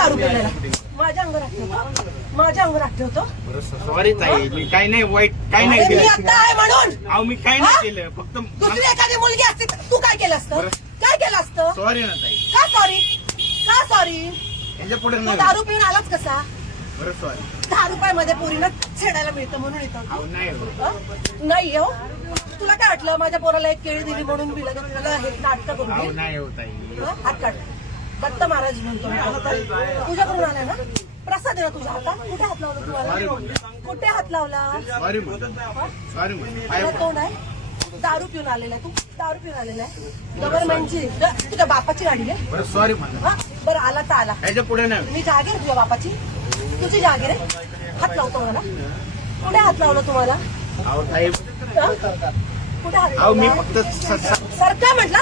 दारू पिलेला माझ्या अंगावर ठेवतो, माझ्या अंगावर ठेवतो. सॉरी ताई, मी काही नाही वाईट काही नाही मी केलं. आता आहे म्हणून अहो मी काही नाही केलं, फक्त दुसरी एखादी मुलगी असती तर तू काय केलं असतं? काय केलं असतं? सॉरी ना ताई. का सॉरी? का सॉरी? याच्या पुढे तू नाही. दारू पिऊन आलाच कसा? बरं सॉरी. 10 रुपयामध्ये पोरीनं छेडायला मिळतं म्हणून येतो. अहो नाही हो. नाही हो, तुला काय वाटलं माझ्या पोराला एक केळी दिली म्हणून मी लगेच तुला हे नाटक करून अहो देईन? नाही हो ताई. हात काढ. दत्त महाराज म्हणतो मी. तुझ्याकडून आलाय ना प्रसाद आहे ना तुझ्या हातात. कुठे हात लावला तुम्हाला? कुठे हात लावला? सॉरी म्हणतो. सॉरी तुला म्हणतो. तोंड आहे? दारू पिऊन आलेला आहे तू? दारू पिऊन आलेला आहे? गव्हर्नमेंटची तुझ्या बापाची गाडी आहे? बरं सॉरी म्हणतो. हा बरं आला तर आला. याच्या पुढे नाही. मी जागीर तुझ्या बापाची? तुझी जागीर आहे? हात लावतो मला. कुठे हात लावला तुम्हाला? अहो ताई, हा? कुठे हात अहो मी लावला? फक्त सरका म्हटलं?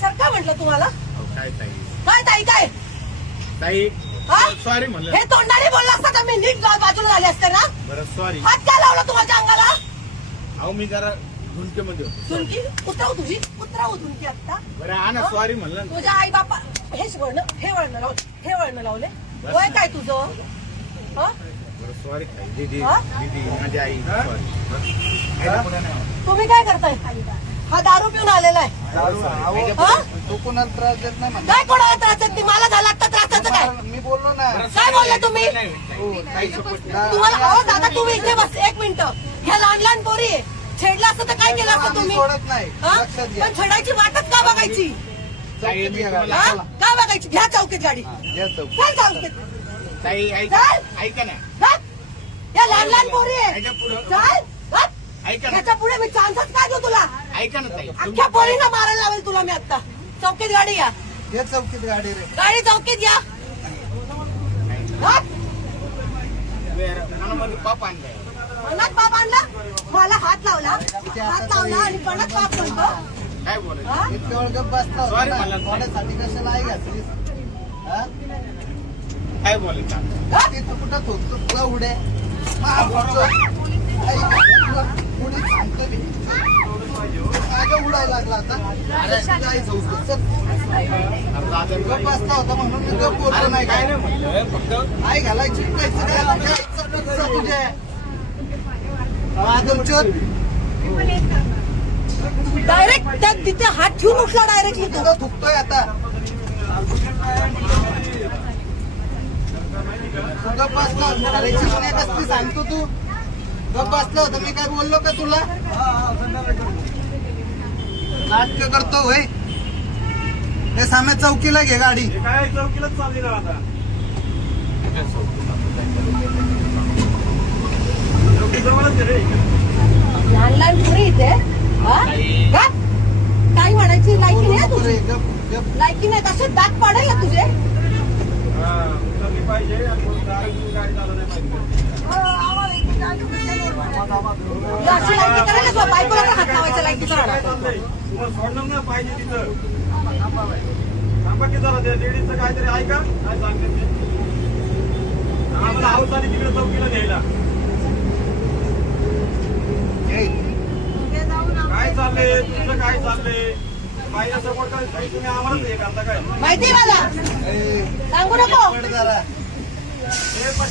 सरका म्हटलं तुम्हाला? काय ताई काय ताई काय? ताई हा? सॉरी म्हणलं. हे तोंडाने बोलला असता तर मी नीट बाजूला झाले असते ना. बरं सॉरी. हात काय लावला तुमच्या अंगाला? अहो मी जरा झुंकेमध्ये होतो. झुणकी उतराव तुझी, उतराव झुणकी आता. बरं हा ना सॉरी म्हणलं ना. तुझ्या आई बापा हेच वळणं, हे वळणं लावले, हे वळणं लावले. वय काय तुझं? हा? बरं सॉरी ताई. दीदी हा? दीदी माझी आई सॉरी. याच्या पुढे नाही. तुम्ही काय करताय? हा दारू पिऊन आलेला आहे. हा? तू कोणाला त्रास देत नाही म्हणा. काय कोणाला त्रास देत नाही? मला झाला आता त्रासाचं काय? मी बोललो ना. काय बोलले तुम्ही? हो, ताई support करा. तुम्हाला अहो दादा तुम्ही इथे बस एक मिनिट. ह्या लहान लहान पोरी आहे. छेडला असतं तर काय केलं असतं आम्ही तुम्ही? सोडत नाही. हा? लक्षात घ्या. पण छेडायची वाटच का बघायची? ताई मी तुम्हाला- हा? का बघायची? घ्या चौकीत गाडी. या चौक. चल चौकीत. ताई ऐका चल. ऐका ना. चल. या लहान लहान पोरी आहे. याच्या पुढे चल. चल. ऐका ना. ह्याच्या पुढे मी चान्सच काय देऊ तुला? ऐका ना ताई. अख्ख्या पोरींना मारायला लावेल तुला मी आता. चौकीत गाडी या. या चौकीत गाडी रे. गाडी चौकीत या. हा? मनामध्ये पाप आणलाय. मनात बाप आणला? मला हात लावला. हात लावला आणि मनात बाप म्हणतो. काय बोलायचं? हा? इतक्या वेळ गप्प बसला होता Sorry ना. म्हणलं. कोणासाठी कशाला आई घातलीस? हा? काय बोलायचं? हा? ते तू कुठं थोकतो तुला उड्या? महापुरुष. आई तुला उडी सांगतो मी. माझ्या उडायला लागला आता. अरे तुझ्या आई जाऊ दे. चल. गप्प बसला होता म्हणून मी गप्प बोललो नाही काय काय. नाही म्हणलं फक्त आई घालायची कायचं काय तुझ्या आईचं पुढचं तुझ्या. आदमचोर. डायरेक्ट त्या तिथे हात ठेवून उठला डायरेक्टली तू. तुझं थुकतोय आता. तू गप्प बसला होता. घालायची पण एक असती सांगतो तू. गप्प बसला होता मी काय बोललो का तुला? नाटक करतो होय. हे साम्या चौकीला घे गाडी. काय चौकीलाच चालली ना आता. चौकी जवळच आहे रे. लहान लहान पोरी इथे. हा? हा? काय म्हणायची लायकी नाही बोलू नको रे. तुझी. गप्प गप्प. लायकी नाही तसे दात पाडेल ना तुझे. हा, उतरली पाहिजे आणि मग दारू पिऊन गाडी चालवली पाहिजे. अशी लायकी करायला तुला बायकोला पण हात लावायच्या लायकीचं काय राहणार. चाललंय? तुम्हाला सोडणं ना पाहिजे तिथं. थांबा की जरा त्या लेडीजचं काहीतरी ऐका काय सांगते ते. आम्हाला हाऊस आली तिकडे चौकीला घ्यायला. काय चाललंय तुमचं काय चाललंय? बाईला सपोर्ट काय तुम्ही आम्हालाच हे करता काय? माहितीये मला ए, सांगू नको. पड जरा. हे पण